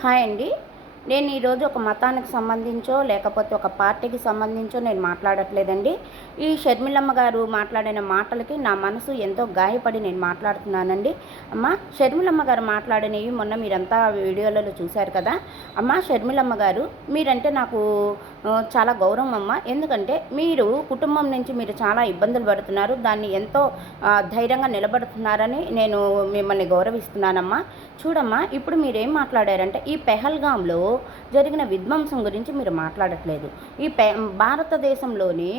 Hi అండి. నేను ఈరోజు ఒక మతానికి సంబంధించో లేకపోతే ఒక పార్టీకి సంబంధించో నేను మాట్లాడట్లేదండి. ఈ షర్మిలమ్మ గారు మాట్లాడిన మాటలకి నా మనసు ఎంతో గాయపడి నేను మాట్లాడుతున్నానండి. అమ్మ షర్మిలమ్మ గారు మాట్లాడినవి మొన్న మీరంతా వీడియోలలో చూశారు కదా. అమ్మ షర్మిలమ్మ గారు మీరంటే నాకు చాలా గౌరవం అమ్మ. ఎందుకంటే మీరు కుటుంబం నుంచి మీరు చాలా ఇబ్బందులు పడుతున్నారు. దాన్ని ఎంతో ధైర్యంగా నిలబడుతున్నారని నేను మిమ్మల్ని గౌరవిస్తున్నానమ్మా. చూడమ్మా ఇప్పుడు మీరేం మాట్లాడారంటే ఈ పెహల్గాంలో జరిగిన విధ్వంసం గురించి మీరు మాట్లాడట్లేదు. ఈ భారతదేశంలోని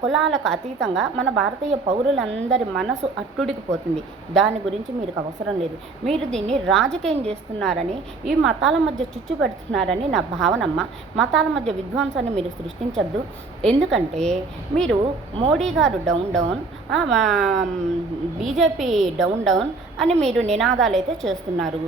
కులాలకు అతీతంగా మన భారతీయ పౌరులందరి మనసు అట్టుడికిపోతుంది. దాని గురించి మీరు అవసరం లేదు. మీరు దీన్ని రాజకీయం చేస్తున్నారని ఈ మతాల మధ్య చుచ్చు పెడుతున్నారని నా భావనమ్మ మతాల మధ్య విధ్వంసాన్ని మీరు సృష్టించద్దు. ఎందుకంటే మీరు మోడీ గారు down down BJP down down అని మీరు నినాదాలు అయితే చేస్తున్నారు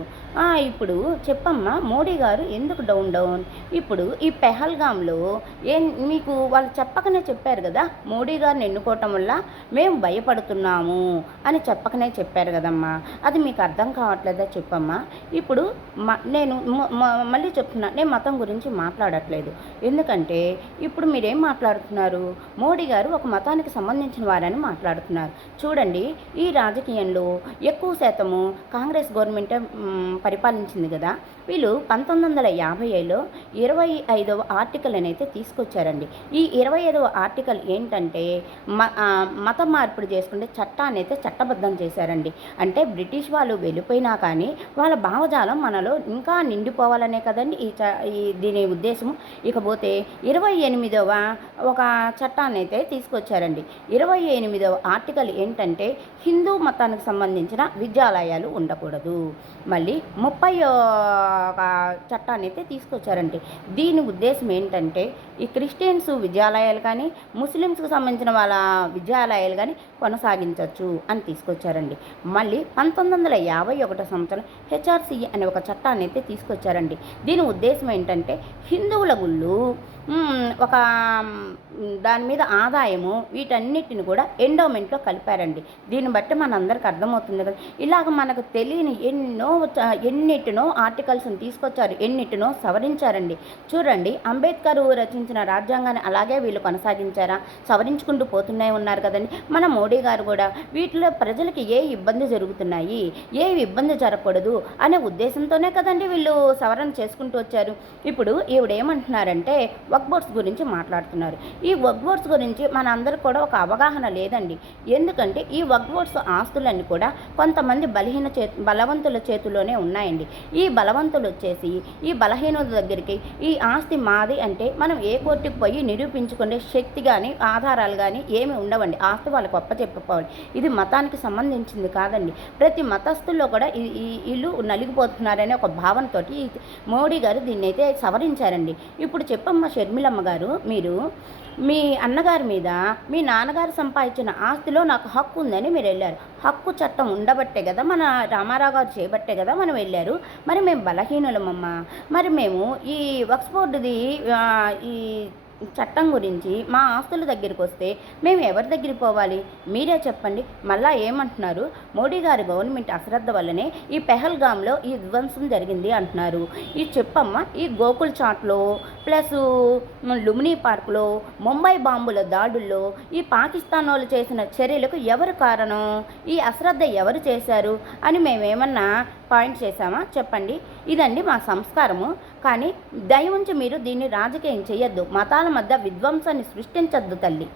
ఇప్పుడు చెప్పమ్మా మోడీ గారు ఎందుకు డౌన్ డౌన్? ఇప్పుడు ఈ పెహల్గాంలో ఏం మీకు వాళ్ళు చెప్పకనే చెప్పారు కదా మోడీ గారిని ఎన్నుకోవటం వల్ల మేము భయపడుతున్నాము అని చెప్పకనే చెప్పారు కదమ్మా. అది మీకు అర్థం కావట్లేదా చెప్పమ్మా? ఇప్పుడు మ- నేను మళ్ళీ చెప్తున్నా నేను మతం గురించి మాట్లాడట్లేదు. ఎందుకంటే ఇప్పుడు మీరేం మాట్లాడుతున్నారు? మోడీ గారు ఒక మతానికి సంబంధించిన వారని మాట్లాడుతున్నారు. చూడండి ఈ రాజకీయంలో ఎక్కువ శాతము కాంగ్రెస్ గవర్నమెంట్ పరిపాలించింది కదా. వీళ్ళు పంతొమ్మిది వందల యాభై ఐదులో ఇరవై ఐదవ ఆర్టికల్ అయితే తీసుకొచ్చారండి. ఈ ఇరవై ఐదవ ఆర్టికల్ ఏంటంటే మ మత మార్పిడి చేసుకుంటే చట్టాన్ని అయితే చట్టబద్ధం చేశారండి. అంటే బ్రిటిష్ వాళ్ళు వెళ్ళిపోయినా కానీ వాళ్ళ భావజాలం మనలో ఇంకా నిండిపోవాలనే కదండి ఈ చ ఈ దీని ఉద్దేశం ఇకపోతే ఇరవై ఎనిమిదవ ఒక చట్టాన్ని అయితే తీసుకొచ్చారండి. ఇరవై ఎనిమిదవ ఆర్టికల్ ఏంటంటే హిందూ మతానికి సంబంధించిన విద్యాలయాలు ఉండకూడదు. మళ్ళీ ముప్పై ఒక చట్టాన్ని అయితే తీసుకొచ్చారండి దీని ఉద్దేశం ఏంటంటే ఈ క్రిస్టియన్స్ విద్యాలయాలు కానీ ముస్లిమ్స్కు సంబంధించిన వాళ్ళ విద్యాలయాలు కానీ కొనసాగించవచ్చు అని తీసుకొచ్చారండి. మళ్ళీ పంతొమ్మిది వందల యాభై ఒకటో సంవత్సరం హెచ్ఆర్సీ అనే ఒక చట్టాన్ని అయితే తీసుకొచ్చారండి. దీని ఉద్దేశం ఏంటంటే హిందువుల గుళ్ళు ఒక దాని మీద ఆదాయము వీటన్నిటిని కూడా ఎండోమెంట్లో కలిపారండి. దీన్ని బట్టి మనందరికి అర్థమవుతుంది కదా. ఇలాగ మనకు తెలియని ఎన్నో ఎన్నిటినో ఆర్టికల్స్ని తీసుకొచ్చారు ఎన్నిటినో సవరించారండి. చూడండి అంబేద్కర్ రచించిన రాజ్యాంగాన్ని అలాగే వీళ్ళు కొనసాగించారా? సవరించుకుంటూ పోతూనే ఉన్నారు కదండి. మన మోడీ గారు కూడా వీటిలో ప్రజలకి ఏ ఇబ్బంది జరుగుతున్నాయి? ఏ ఇబ్బంది జరగకూడదు? అనే ఉద్దేశంతోనే కదండి వీళ్ళు సవరణ చేసుకుంటూ వచ్చారు. ఇప్పుడు ఈవిడేమంటున్నారంటే వక్బర్డ్స్ గురించి మాట్లాడుతున్నారు. ఈ వక్బర్డ్స్ గురించి మనందరికి కూడా ఒక అవగాహన లేదండి. ఎందుకంటే ఈ వక్బర్డ్స్ ఆస్తులన్నీ కూడా కొంతమంది బలహీన చే బలవంతుల చేతిలోనే ఉన్నాయండి. ఈ బలవంతులు వచ్చేసి ఈ బలహీనుల దగ్గరికి ఈ ఆస్తి మాది అంటే మనం ఏ కోర్టుకు పోయి నిరూపించుకునే శక్తి కానీ ఆధారాలు కానీ ఏమి ఉండవండి. ఆస్తి వాళ్ళకి ఒప్పచెప్పుకోవాలి ఇది మతానికి సంబంధించింది కాదండి. ప్రతి మతస్థుల్లో కూడా ఈ ఇల్లు నలిగిపోతున్నారనే ఒక భావనతోటి మోడీ గారు దీన్ని అయితే సవరించారండి. ఇప్పుడు చెప్పమ్మ షర్మిలమ్మ గారు మీరు మీ అన్నగారి మీద మీ నాన్నగారు సంపాదించిన ఆస్తిలో నాకు హక్కు ఉందని మీరు వెళ్ళారు. హక్కు చట్టం ఉండబట్టే కదా మన రామారావు గారు చేయబట్టే కదా మనం వెళ్ళారు. మరి మేము బలహీనులమమ్మ. మరి మేము ఈ వక్స్ బోర్డుది ఈ చట్టం గురించి మా ఆస్తుల దగ్గరికి వస్తే మేము ఎవరి దగ్గరికి పోవాలి? మీరే చెప్పండి. మళ్ళా ఏమంటున్నారు? మోడీ గారి గవర్నమెంట్ అశ్రద్ధ వల్లనే ఈ పెహల్గాంలో ఈ విధ్వంసం జరిగింది అంటున్నారు. ఈ చెప్పమ్మ ఈ గోకుల్ చాట్లో ప్లస్ లుమినీ పార్కులో ముంబై బాంబుల దాడుల్లో ఈ పాకిస్తాన్ వాళ్ళు చేసిన చర్యలకు ఎవరు కారణం? ఈ అశ్రద్ధ ఎవరు చేశారు? అని మేమేమన్నా పాయింట్ చేశామా? చెప్పండి. ఇదండి మా సంస్కారము. కానీ దయ ఉంచి మీరు దీన్ని రాజకీయం చేయొద్దు మతాల మధ్య విధ్వంసాన్ని సృష్టించద్దు తల్లి.